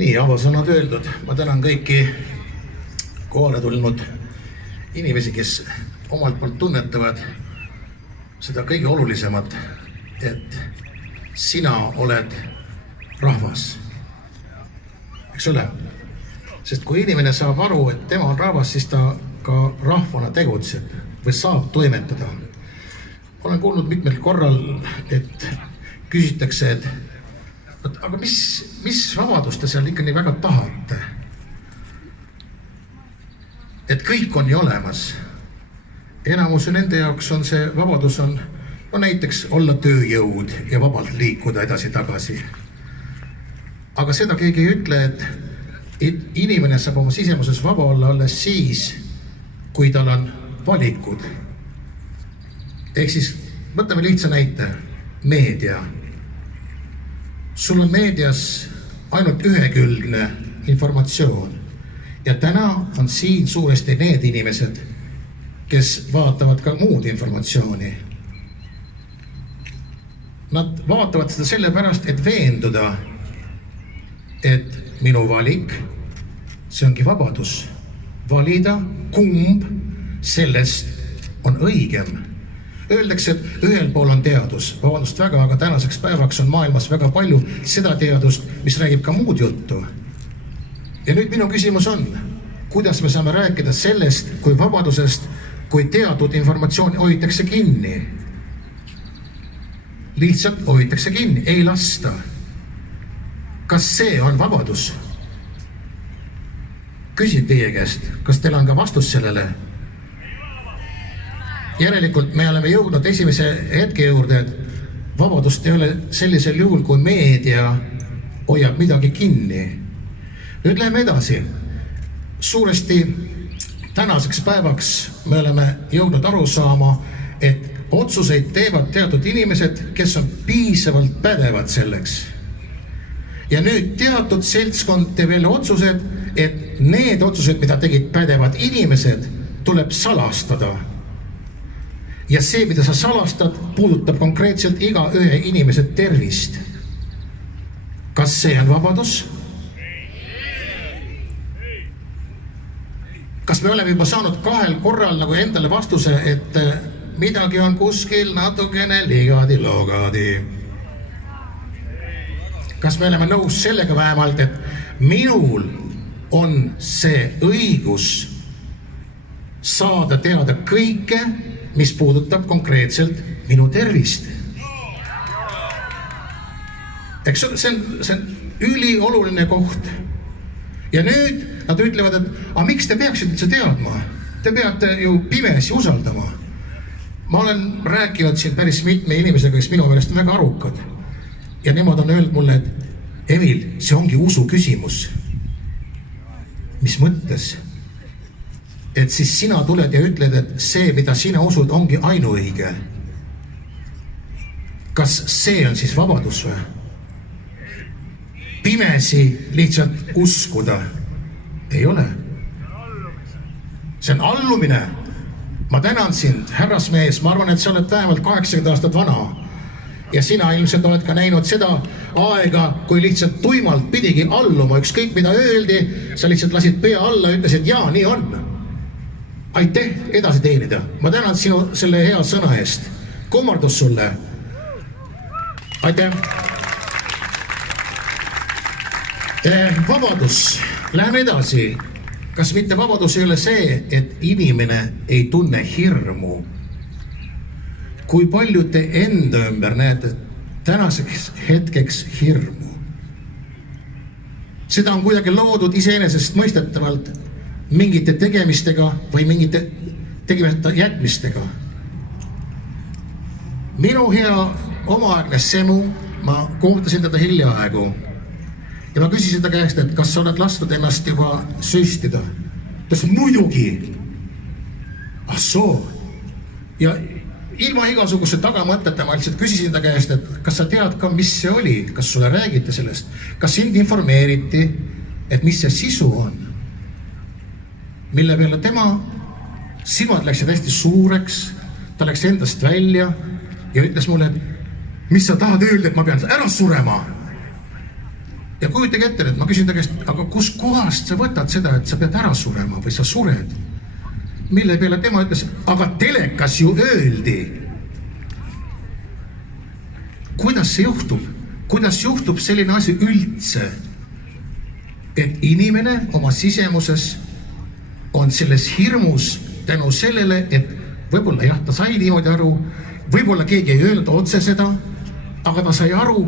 Nii, avasõnad öeldud. Ma tänan kõiki kohale tulnud inimesi, kes omalt poolt tunnetavad seda kõige olulisemat, et sina oled rahvas. Eks ole? Sest kui inimene saab aru, et tema on rahvas, siis ta ka rahvana tegutseb või saab toimetada. Olen kuulnud mitmel korral, et küsitakse, et aga mis vabadust te seal ikka nii väga tahate? Et kõik on ju olemas. Enamuse nende jaoks on see vabadus on näiteks olla tööjõud ja vabalt liikuda edasi-tagasi. Aga seda keegi ei ütle, et inimene saab oma sisemuses vaba olla alles siis, kui tal on valikud. Ehk siis võtame lihtsa näite. Meedia. Sul on meedias ainult ühekülgne informatsioon. Ja täna on siin suuresti need inimesed, kes vaatavad ka muud informatsiooni. Nad vaatavad seda sellepärast, et veenduda, et minu valik, see ongi vabadus. Valida, kumb sellest on õigem. Öeldakse, et ühel pool on teadus. Vabandust väga, aga tänaseks päevaks on maailmas väga palju seda teadust, mis räägib ka muud juttu. Ja nüüd minu küsimus on, kuidas me saame rääkida sellest kui vabadusest, kui teatud informatsiooni hoitakse kinni. Lihtsalt hoitakse kinni, ei lasta. Kas see on vabadus? Küsin teie käest, kas teil on ka vastus sellele? Järelikult me oleme jõudnud esimese hetke juurde, et vabadust ei ole sellisel juhul, kui meedia hoiab midagi kinni. Nüüd läheme edasi. Suuresti tänaseks päevaks me oleme jõudnud aru saama, et otsuseid teevad teatud inimesed, kes on piisavalt pädevad selleks. Ja nüüd teatud seltskond teeb jälle otsused, et need otsused, mida tegid pädevad inimesed, tuleb salastada. Ja see, mida sa salastad, puudutab konkreetselt iga ühe inimese tervist. Kas see on vabadus? Kas me oleme juba saanud 2 korral nagu endale vastuse, et midagi on kuskil natukene ligadi-logadi? Kas me oleme nõus sellega vähemalt, et minul on see õigus saada teada kõike, mis puudutab konkreetselt minu tervist? Eks see on ülioluline koht. Ja nüüd nad ütlevad, et miks te peaksite üldse teadma? Te peate ju pimesi usaldama. Ma olen rääkinud siin päris mitme inimesega, kes minu meelest on väga arukad. Ja nemad on öelnud mulle, et Emil, see ongi usu küsimus. Mis mõttes? Et siis sina tuled ja ütled, et see, mida sina usud, ongi ainuõige. Kas see on siis vabadus või? Pimesi lihtsalt uskuda ei ole. See on allumine. Ma tänan sind, härrasmees. Ma arvan, et sa oled vähemalt 80 aastat vana. Ja sina ilmselt oled ka näinud seda aega, kui lihtsalt tuimalt pidigi alluma. Ükskõik mida öeldi, sa lihtsalt lasid pea alla ja ütlesid, jaa, nii on. Aitäh edasi teenida. Ma tänan sinu selle hea sõna eest. Kummardus sulle. Aitäh. Vabadus. Läheme edasi. Kas mitte vabadus ei ole see, et inimene ei tunne hirmu? Kui palju te enda ümber näete tänaseks hetkeks hirmu? Seda on kuidagi loodud iseenesest mõistetavalt mingite tegemistega või mingite tegemista jätmistega. Minu hea omaaegne Semu, ma kohtasin teda hiljaaegu ja ma küsisin ta käest, et kas sa oled lastud ennast juba süstida. Ta ütles, muidugi. Soo. Ja ilma igasuguse tagamõtete ma lihtsalt küsisin ta käest, et kas sa tead ka, mis see oli, kas sulle räägiti sellest, kas sind informeeriti, et mis see sisu on, mille peale tema silmad läksid hästi suureks, ta läks endast välja ja ütles mulle, et mis sa tahad öelda, et ma pean ära surema? ja kujutage ette, et ma küsin ta käest, aga kus kohast sa võtad seda, et sa pead ära surema või sa sured? Mille peale tema ütles, aga telekas ju öeldi. Kuidas see juhtub? Kuidas juhtub selline asi üldse? Et inimene oma sisemuses on selles hirmus tänu sellele, et võib-olla jah, ta sai niimoodi aru, võib-olla keegi ei öelnud otse seda, aga ta sai aru,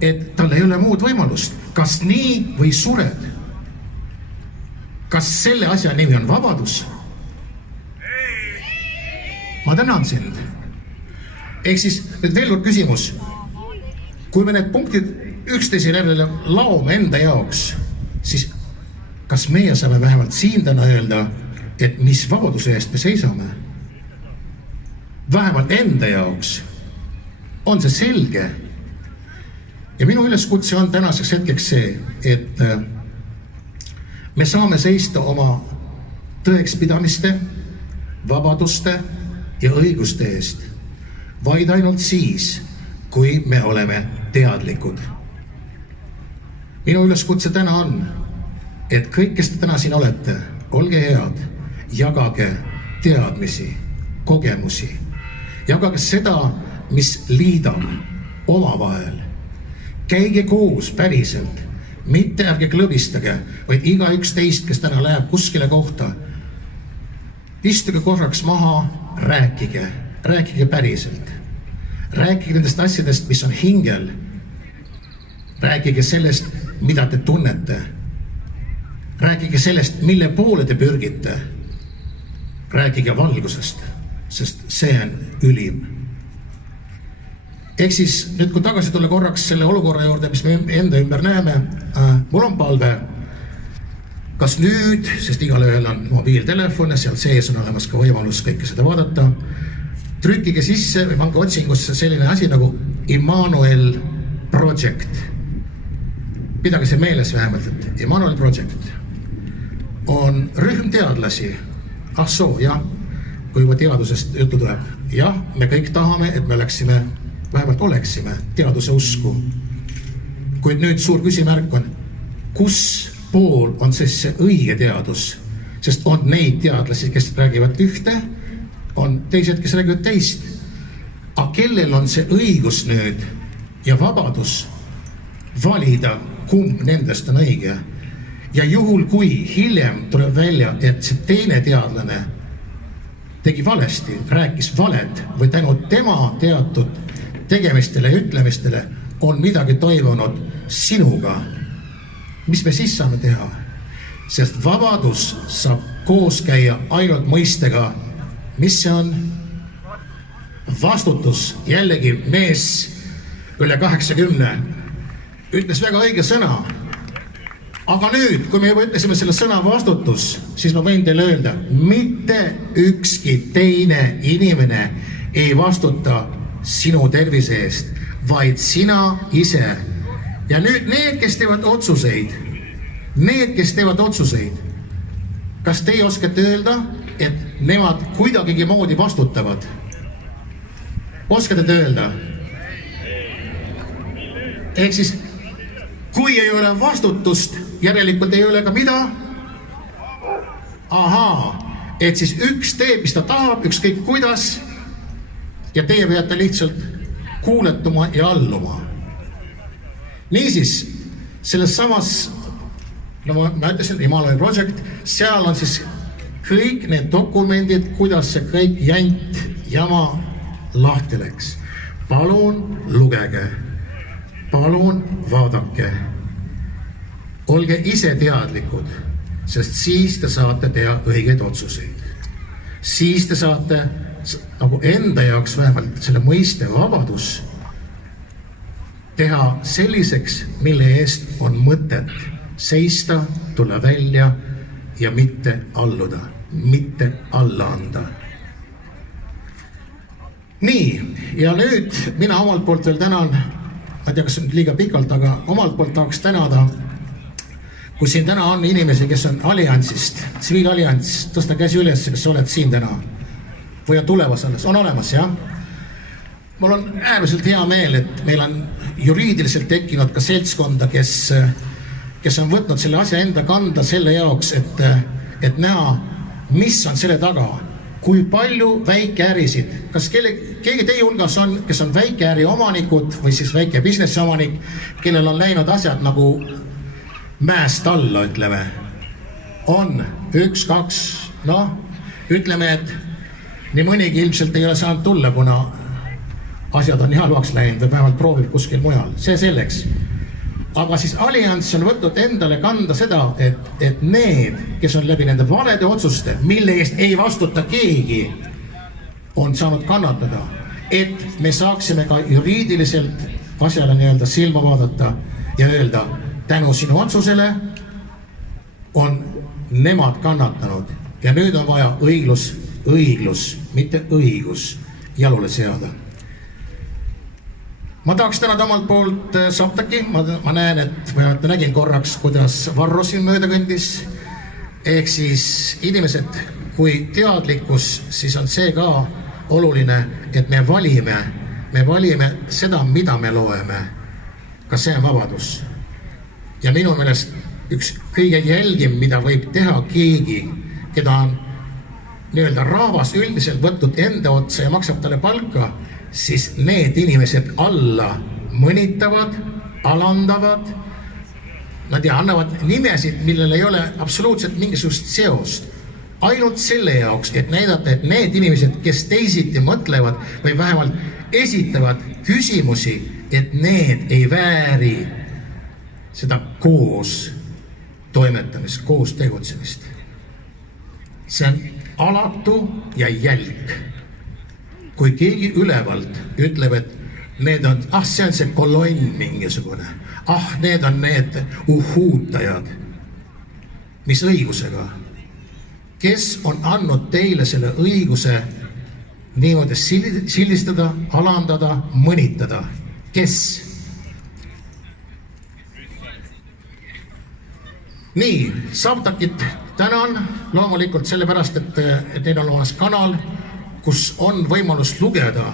et tal ei ole muud võimalust. Kas nii või sured? Kas selle asja nimi on vabadus? Ma tänan sind. Ehk siis nüüd veel kord küsimus. Kui me need punktid üksteise järele laome enda jaoks, siis kas meie saame vähemalt siin täna öelda, et mis vabaduse eest me seisame? Vähemalt enda jaoks. On see selge? Ja minu üleskutse on tänaseks hetkeks see, et me saame seista oma tõekspidamiste, vabaduste ja õiguste eest vaid ainult siis, kui me oleme teadlikud. Minu üleskutse täna on, et kõik, kes te täna siin olete, olge head, jagage teadmisi, kogemusi, jagage seda, mis liidab omavahel. Käige koos päriselt, mitte ärge klõbistage, vaid iga üks teist, kes täna läheb kuskile kohta, istuge korraks maha, rääkige päriselt. Rääkige nendest asjadest, mis on hingel. Rääkige sellest, mida te tunnete. Rääkige sellest, mille poole te pürgite. Rääkige valgusest, sest see on ülim. Ehk siis nüüd, kui tagasi tulla korraks selle olukorra juurde, mis me enda ümber näeme, mul on palve, kas nüüd, sest igal ühel on mobiiltelefon ja seal sees on olemas ka võimalus kõike seda vaadata, trükkige sisse või pange otsingusse selline asi nagu Immanuel Project. Pidage see meeles vähemalt, et Immanuel Project on rühm teadlasi. Jah, kui juba teadusest juttu tuleb. Jah, me kõik tahame, et me vähemalt oleksime teaduse usku. Kuid nüüd suur küsimärk on, kus pool on see õige teadus? Sest on neid teadlasi, kes räägivad ühte, on teised, kes räägivad teist. Aga kellel on see õigus nüüd ja vabadus valida, kumb nendest on õige? Ja juhul, kui hiljem tuleb välja, et see teine teadlane tegi valesti, rääkis valet või tänu tema teatud tegemistele ja ütlemistele on midagi toimunud sinuga, mis me siis saame teha? Sest vabadus saab koos käia ainult mõistega. Mis see on? Vastutus. Jällegi mees üle 80 ütles väga õige sõna. Aga nüüd, kui me juba ütlesime selle sõna vastutus, siis ma võin teile öelda, mitte ükski teine inimene ei vastuta sinu tervise eest, vaid sina ise. Ja nüüd need, kes teevad otsuseid, kas teie oskate öelda, et nemad kuidagigi moodi vastutavad? Oskate te öelda? Ehk siis, kui ei ole vastutust, järelikult ei ole ka mida? Et siis üks teeb, mis ta tahab, ükskõik kuidas, ja teie peate lihtsalt kuuletuma ja alluma. Niisiis, selles samas, ma ütlesin, Immanuel Project, seal on siis kõik need dokumendid, kuidas see kõik jant jama lahti läks. Palun lugege, palun vaadake, olge ise teadlikud, sest siis te saate teha õigeid otsuseid. Siis te saate nagu enda jaoks vähemalt selle mõiste vabadus teha selliseks, mille eest on mõtet seista, tulla välja ja mitte alluda, mitte alla anda. Nii, ja nüüd mina omalt poolt veel tänan, ma ei tea, kas on liiga pikalt, aga omalt poolt tahaks tänada, kui siin täna on inimesi, kes on alliansist, tsiviilallianss, tõsta käsi üles, kes sa oled siin täna või on tulevas alles, on olemas, jah? Mul on äärmiselt hea meel, et meil on juriidiliselt tekkinud ka seltskonda, kes kes on võtnud selle asja enda kanda selle jaoks, et näha, mis on selle taga. Kui palju väikeärisid, kas keegi teie hulgas on, kes on väikeäri omanikud või siis väike businessi omanik, kellel on läinud asjad nagu mäest alla, ütleme. On 1, 2, noh, ütleme, et nii mõnigi ilmselt ei ole saanud tulla, kuna asjad on nii halvaks läinud või vähemalt proovib kuskil mujal. See selleks. Aga siis Allianz on võtnud endale kanda seda, et need, kes on läbi nende valede otsuste, mille eest ei vastuta keegi, on saanud kannatada, et me saaksime ka juriidiliselt asjale nii-öelda silma vaadata ja öelda, tänu sinu otsusele on nemad kannatanud ja nüüd on vaja õiglus, mitte õigus jalule seada. Ma tahaks tänada omalt poolt Saptaki, ma näen, et nägin korraks, kuidas Varro siin mööda kõndis. Ehk siis inimesed, kui teadlikkus, siis on see ka oluline, et me valime seda, mida me loeme. Ka see on vabadus. Ja minu meelest üks kõige jälgim, mida võib teha keegi, keda on nii-öelda rahvas üldiselt võtnud enda otsa ja maksab talle palka, siis need inimesed alla mõnitavad, alandavad, nad annavad nimesid, millel ei ole absoluutselt mingisugust seost. Ainult selle jaoks, et näidata, et need inimesed, kes teisiti mõtlevad või vähemalt esitavad küsimusi, et need ei vääri seda koos toimetamist, koos tegutsemist. See on alatu ja jälg. Kui keegi ülevalt ütleb, et need on, see on see kolonn mingisugune, need on need uhuutajad, mis õigusega? Kes on andnud teile selle õiguse niimoodi sildistada, alandada, mõnitada? Kes? Nii, Saptakit tänan loomulikult sellepärast, et neil on olemas kanal, kus on võimalus lugeda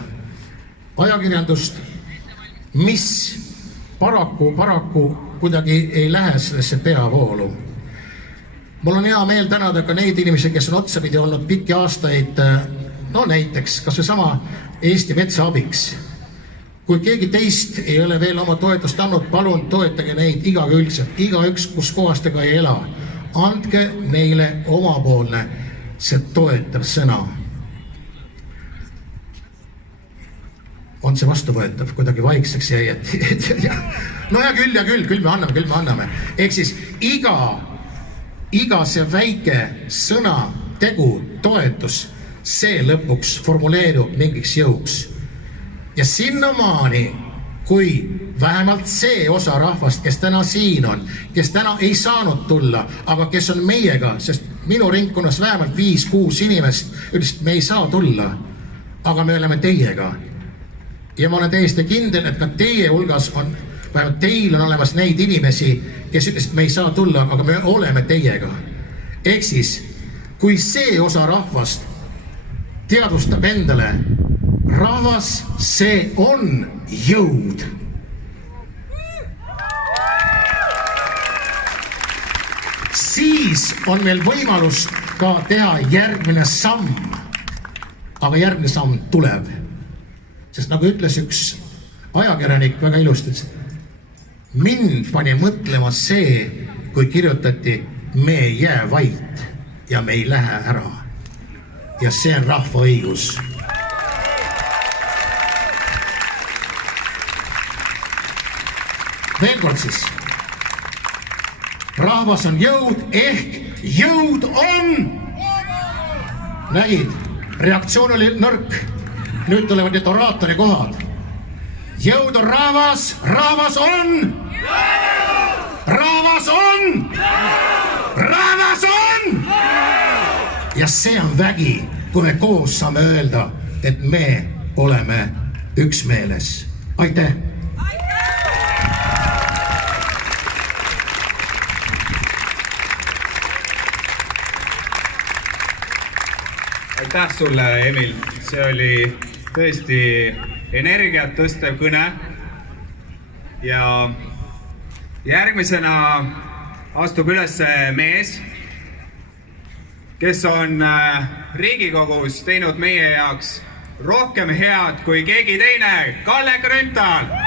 ajakirjandust, mis paraku kuidagi ei lähe sellesse peavoolu. Mul on hea meel tänada ka neid inimesi, kes on otsapidi olnud pikki aastaid, no näiteks, kas või sama Eesti Metsa abiks. Kui keegi teist ei ole veel oma toetust andnud, palun toetage neid igakülgselt, igaüks, kus kohastega ei ela. Andke neile omapoolne see toetav sõna. On see vastuvõetav, kuidagi vaikseks jäi, no ja küll me anname. Ehk siis iga see väike sõna, tegu, toetus, see lõpuks formuleerub mingiks jõuks. Ja sinnamaani, kui vähemalt see osa rahvast, kes täna siin on, kes täna ei saanud tulla, aga kes on meiega, sest minu ringkonnas vähemalt 5-6 inimest ütlesid, et me ei saa tulla, aga me oleme teiega. Ja ma olen täiesti kindel, et ka teie hulgas on, vähemalt teil on olemas neid inimesi, kes ütlesid, et me ei saa tulla, aga me oleme teiega. Ehk siis, kui see osa rahvast teadvustab endale, rahvas, see on jõud. Siis on meil võimalus ka teha järgmine samm. Aga järgmine samm tuleb. Sest nagu ütles üks ajakirjanik väga ilusti, mind pani mõtlema see, kui kirjutati, me ei jää vait ja me ei lähe ära. Ja see on rahva õigus. Veel kord siis. Rahvas on jõud, ehk jõud on. Nägid, reaktsioon oli nõrk. Nüüd tulevad need oraatori kohad. Jõud on rahvas, rahvas on. Rahvas on. Rahvas on. Ja see on vägi, kui me koos saame öelda, et me oleme üksmeeles. Aitäh! Aitäh sulle, Emil. See oli tõesti energiat tõstev kõne. Ja järgmisena astub üles mees, kes on Riigikogus teinud meie jaoks rohkem head kui keegi teine, Kalle Grünthal.